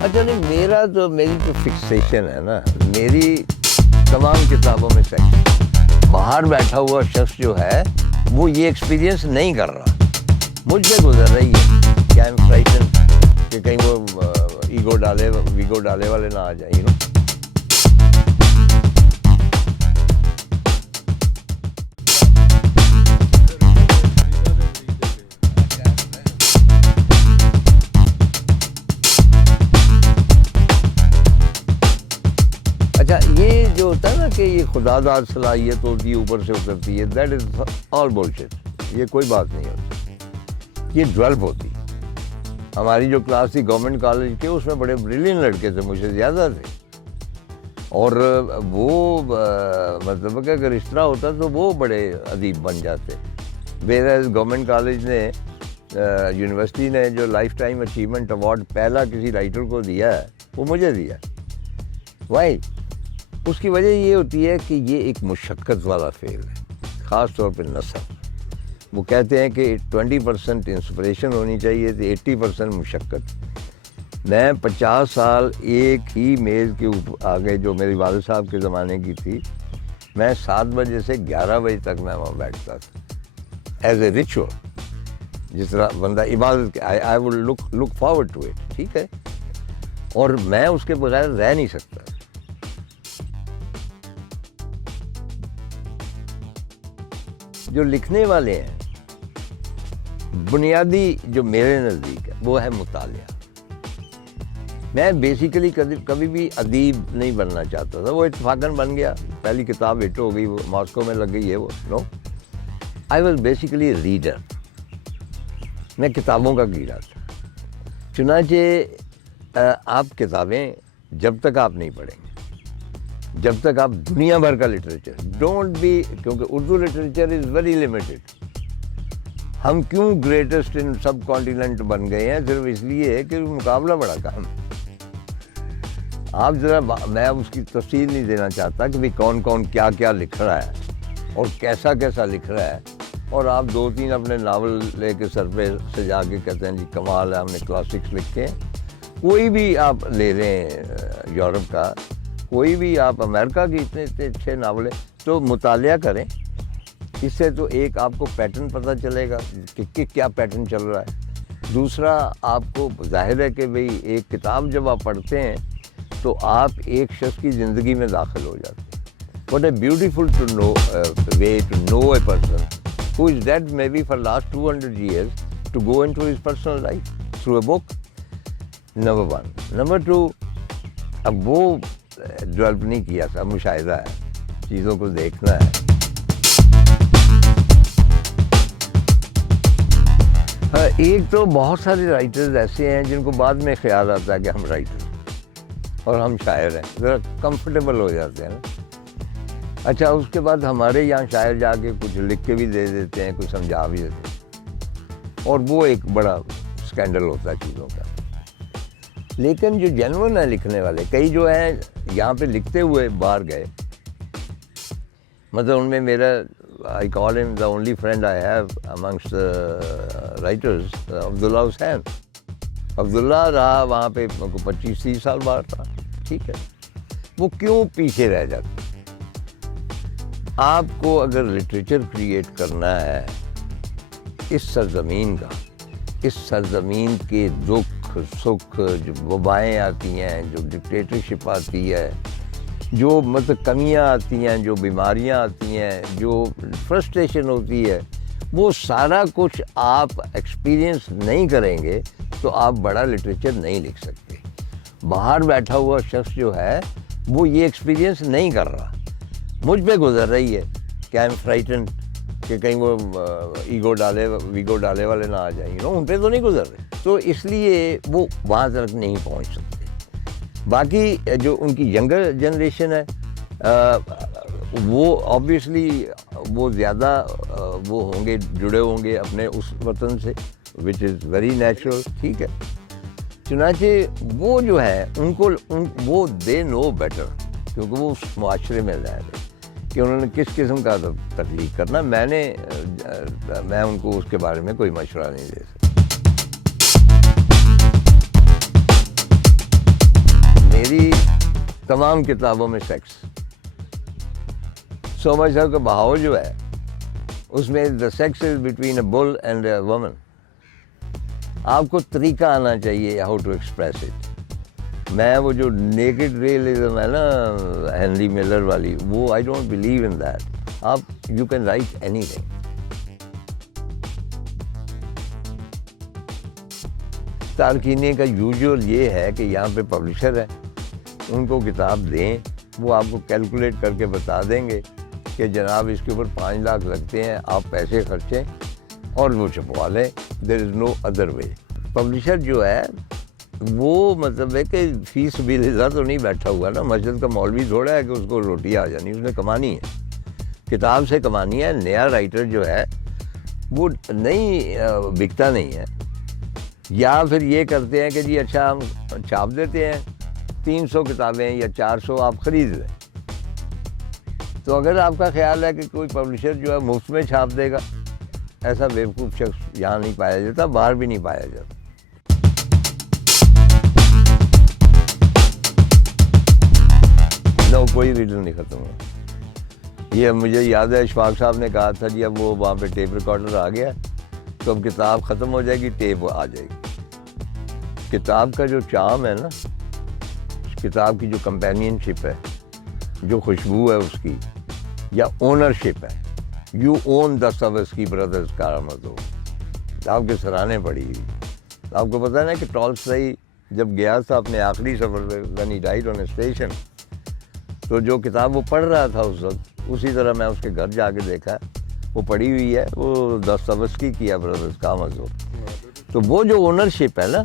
اچھا نہیں، میری جو فکسیشن ہے نا، میری تمام کتابوں میں سیکشن، باہر بیٹھا ہوا شخص جو ہے وہ یہ ایکسپیرینس نہیں کر رہا، مجھ سے گزر رہی ہے کہ آئی ایم فرائٹنڈ کہ کہیں وہ ایگو ڈالے ویگو ڈالے والے نہ آ جائیں. اچھا، یہ جو ہوتا ہے نا کہ یہ خدا داد صلاحیت ہوتی ہے اوپر سے اترتی ہے، دیٹ از آل بولشٹ. یہ کوئی بات نہیں ہوتی، یہ ڈیولپ ہوتی. ہماری جو کلاس تھی گورنمنٹ کالج کے، اس میں بڑے بریلین لڑکے تھے، مجھ سے زیادہ تھے، اور وہ مطلب کہ اگر اس طرح ہوتا تو وہ بڑے ادیب بن جاتے. ویئر گورنمنٹ کالج نے یونیورسٹی نے جو لائف ٹائم اچیومنٹ ایوارڈ پہلا کسی رائٹر کو دیا ہے، وہ مجھے دیا. وائی؟ اس کی وجہ یہ ہوتی ہے کہ یہ ایک مشقت والا فیل ہے، خاص طور پہ نثر. وہ کہتے ہیں کہ 20% انسپریشن ہونی چاہیے تو 80% مشقت. میں 50 سال ایک ہی میز کے اوپر آگے، جو میری والد صاحب کے زمانے کی تھی، میں 7 بجے سے 11 بجے تک میں وہاں بیٹھتا تھا ایز اے ریچول. جس طرح بندہ عبادت کے آئی ول لک فارورڈ ٹو اٹ، ٹھیک ہے، اور میں اس کے بغیر رہ نہیں سکتا. جو لکھنے والے ہیں، بنیادی جو میرے نزدیک ہے وہ ہے مطالعہ. میں بیسیکلی کبھی بھی ادیب نہیں بننا چاہتا تھا، وہ اتفاقاً بن گیا، پہلی کتاب ہٹ ہو گئی، وہ ماسکو میں لگ گئی ہے. وہ نو، آئی واز بیسیکلی ریڈر. میں کتابوں کا کیڑا تھا. چنانچہ آپ کتابیں جب تک آپ نہیں پڑھیں گے، جب تک آپ دنیا بھر کا لٹریچر ڈونٹ بی، کیونکہ Urdu literature is very limited. ہم کیوں گریٹسٹ ان سب کانٹیننٹ بن گئے ہیں؟ صرف اس لیے کہ مقابلہ بڑا کم. آپ ذرا، میں اس کی تفصیل نہیں دینا چاہتا کہ بھائی کون کون کیا کیا لکھ رہا ہے اور کیسا کیسا لکھ رہا ہے، اور آپ 2-3 اپنے ناول لے کے سر پہ سجا کے کہتے ہیں جی کمال ہے، ہم نے کلاسکس لکھے ہیں. کوئی بھی آپ لے لیں یورپ کا، کوئی بھی آپ امریکہ کی اتنے اچھے ناول ہیں. تو مطالعہ کریں، اس سے تو ایک آپ کو پیٹرن پتہ چلے گا کہ کیا پیٹرن چل رہا ہے. دوسرا، آپ کو ظاہر ہے کہ بھئی ایک کتاب جب آپ پڑھتے ہیں تو آپ ایک شخص کی زندگی میں داخل ہو جاتے ہیں. What a beautiful to know way to know a person who is dead maybe for last 200 years, to go into his personal life through a book. Number 1. Number 2, اب وہ ڈیولپ نہیں کیا تھا، مشاہدہ ہے، چیزوں کو دیکھنا ہے. ایک تو بہت سارے رائٹرز ایسے ہیں جن کو بعد میں خیال آتا ہے کہ ہم رائٹر اور ہم شاعر ہیں، ذرا کمفرٹیبل ہو جاتے ہیں نا. اچھا، اس کے بعد ہمارے یہاں شاعر جا کے کچھ لکھ کے بھی دے دیتے ہیں، کچھ سمجھا بھی دیتے ہیں، اور وہ ایک بڑا اسکینڈل ہوتا ہے چیزوں کا. لیکن جو جینون ہیں لکھنے والے، کئی جو ہیں یہاں پہ لکھتے ہوئے باہر گئے، مطلب ان میں میرا I call him the only friend I have amongst writers, عبداللہ حسین. عبداللہ رہا وہاں پہ 25-30 سال باہر تھا، ٹھیک ہے. وہ کیوں پیچھے رہ جاتے؟ آپ کو اگر لٹریچر کریٹ کرنا ہے اس سرزمین کا، اس سرزمین کے دکھ سکھ، جو وبائیں آتی ہیں، جو ڈکٹیٹرشپ آتی ہے، جو مطلب کمیاں آتی ہیں، جو بیماریاں آتی ہیں، جو فرسٹریشن ہوتی ہے، وہ سارا کچھ آپ ایکسپیرئنس نہیں کریں گے تو آپ بڑا لٹریچر نہیں لکھ سکتے. باہر بیٹھا ہوا شخص جو ہے وہ یہ ایکسپیرئنس نہیں کر رہا. مجھ پہ گزر رہی ہے کہ آئی ایم فرائٹنڈ کہ کہیں وہ ایگو ڈالے ویگو ڈالے والے نہ آ جائیں، ان پہ تو نہیں گزر رہے، تو اس لیے وہ وہاں تک نہیں پہنچ سکتے. باقی جو ان کی ینگر جنریشن ہے، وہ آبویسلی وہ زیادہ وہ ہوں گے، جڑے ہوں گے اپنے اس وطن سے، وچ از ویری نیچرل، ٹھیک ہے. چنانچہ وہ جو ہے ان کو وہ دے نو بیٹر، کیونکہ وہ اس معاشرے میں رہ رہے کہ انہوں نے کس قسم کا تخلیق کرنا. میں ان کو اس کے بارے میں کوئی مشورہ نہیں دے سکتا. تمام کتابوں میں سیکس. سوما صاحب کا بہاؤ جو ہے اس میں the sex is between a bull and a woman. آپ کو طریقہ آنا چاہیے ہاؤ ٹو ایکسپریس اٹ. میں وہ جو نیکڈ ریئلزم ہے نا ہینری ملر والی, وہ I don't believe in that. آپ یو کین رائٹ اینی تھنگ. تارکینی کا یوزول یہ ہے کہ یہاں پہ پبلشر ہے, ان کو کتاب دیں, وہ آپ کو کیلکولیٹ کر کے بتا دیں گے کہ جناب اس کے اوپر 5 لاکھ لگتے ہیں, آپ پیسے خرچیں اور وہ چھپوا لیں. دیر از نو ادر وے. پبلشر جو ہے وہ مطلب ہے کہ فی سبیل اللہ تو نہیں بیٹھا ہوا نا, مسجد کا مولوی تھوڑا ہے کہ اس کو روٹی آ جانی, اس نے کمانی ہے, کتاب سے کمانی ہے. نیا رائٹر جو ہے وہ نہیں بکتا نہیں ہے. یا پھر یہ کرتے ہیں کہ جی اچھا ہم چھاپ دیتے ہیں 300 کتابیں یا 400 آپ خرید لیں. تو اگر آپ کا خیال ہے کہ کوئی پبلشر جو ہے مفت میں چھاپ دے گا, ایسا بیوقوف شخص یہاں نہیں پایا جاتا, باہر بھی نہیں پایا جاتا. نو کوئی ریڈر نہیں ختم ہوا. یہ مجھے یاد ہے اشفاق صاحب نے کہا تھا جی اب وہ وہاں پہ ٹیپ ریکارڈر آ گیا تو اب کتاب ختم ہو جائے گی, ٹیپ آ جائے گی. کتاب کا جو چام ہے نا, کتاب کی جو کمپینین شپ ہے, جو خوشبو ہے اس کی, یا اونرشپ ہے, یو اون دستاویزکی برادرز کارامازوف, آپ کے سرانے پڑی ہوئی. آپ کو پتہ ہے نا کہ ٹالسٹائی جب گیا تھا اپنے آخری سفر پہ, when he died on a station, تو جو کتاب وہ پڑھ رہا تھا اس وقت, اسی طرح میں اس کے گھر جا کے دیکھا, وہ پڑھی ہوئی ہے, وہ دستاویزکی کی ہے برادرز کارامازوف. تو وہ جو اونرشپ ہے نا,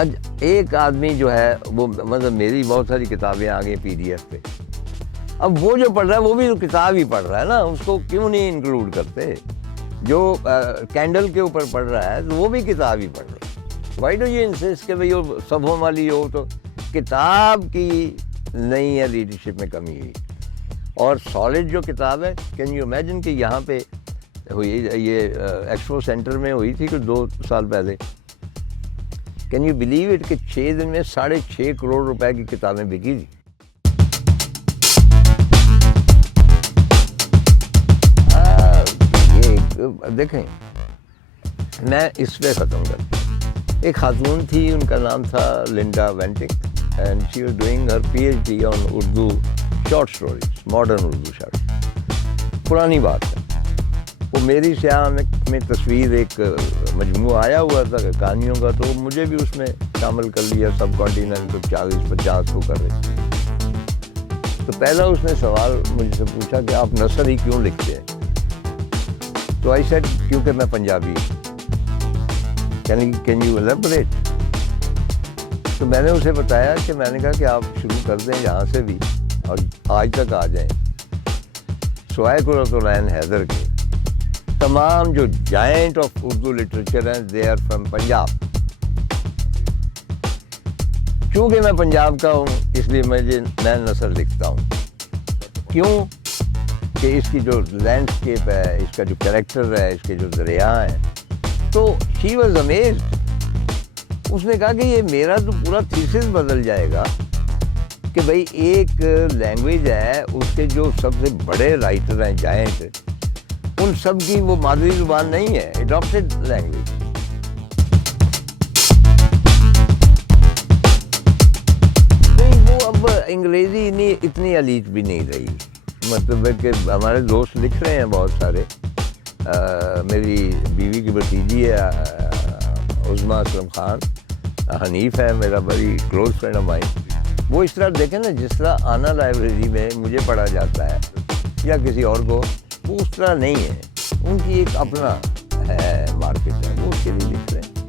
آج ایک آدمی جو ہے وہ مطلب میری بہت ساری کتابیں آ گئی PDF پہ, اب وہ جو پڑھ رہا ہے وہ بھی تو کتاب ہی پڑھ رہا ہے نا, اس کو کیوں نہیں انکلوڈ کرتے؟ جو کینڈل کے اوپر پڑھ رہا ہے تو وہ بھی کتاب ہی پڑھ رہا ہے. وائی ڈو یو انسسٹ کہ بھئی وہ صفوں والی ہو؟ تو کتاب کی نہیں ہے لیڈرشپ میں کمی ہوئی. اور سالڈ جو کتاب ہے, کین یو امیجن کہ یہاں پہ ہوئی یہ ایکسپو سینٹر میں ہوئی تھی کہ 2 سال پہلے, کین یو بلیو اٹ کہ 6 دن میں 6.5 کروڑ روپے کی کتابیں بکی تھی. دیکھیں میں اس پہ ختم کرتا ہوں. ایک خاتون تھی, ان کا نام تھا لنڈا وینٹک, and she was doing her PhD on Urdu short stories, modern Urdu short. پرانی بات ہے. وہ میری سیاہ میں تصویر ایک مجموعہ آیا ہوا تھا کہانیوں کا, تو مجھے بھی اس میں شامل کر لیا. سب کانٹیننٹ کو 40-50 کو کر رہے تھے. تو پہلا اس نے سوال مجھ سے پوچھا کہ آپ نثر ہی کیوں لکھتے ہیں؟ تو آئی سیڈ کیونکہ میں پنجابی ہوں. Can you elaborate? تو میں نے اسے بتایا کہ میں نے کہا کہ آپ شروع کر دیں یہاں سے بھی اور آج تک آ جائیں. سوائے قرۃ العین حیدر کے تمام جو جائنٹ آف اردو لٹریچر ہیں دے آر فرام پنجاب. چونکہ میں پنجاب کا ہوں اس لیے میں نثر لکھتا ہوں. کیوں کہ اس کی جو لینڈسکیپ ہے, اس کا جو کریکٹر ہے, اس کے جو دریا ہیں, تو شی واز امیزڈ. اس نے کہا کہ یہ میرا تو پورا تھیسس بدل جائے گا کہ بھئی ایک لینگویج ہے, اس کے جو سب سے بڑے رائٹر ہیں جائنٹ, ان سب کی وہ مادری زبان نہیں ہے, اڈاپٹڈ لینگویج. وہ اب انگریزی اتنی الیٹ بھی نہیں رہی. مطلب ہے کہ ہمارے دوست لکھ رہے ہیں بہت سارے. میری بیوی کی بھتیجی ہے عظمیٰ اسلم خان, حنیف ہے میرا بڑی کلوز فرینڈ آف مائن. وہ اس طرح دیکھیں نا, جس طرح آنا لائبریری میں مجھے پڑھا جاتا ہے یا کسی اور کو, وہ اس طرح نہیں ہے. ان کی ایک اپنا ہے مارکیٹ ہے, وہ اس کے لیے لکھ رہے ہیں.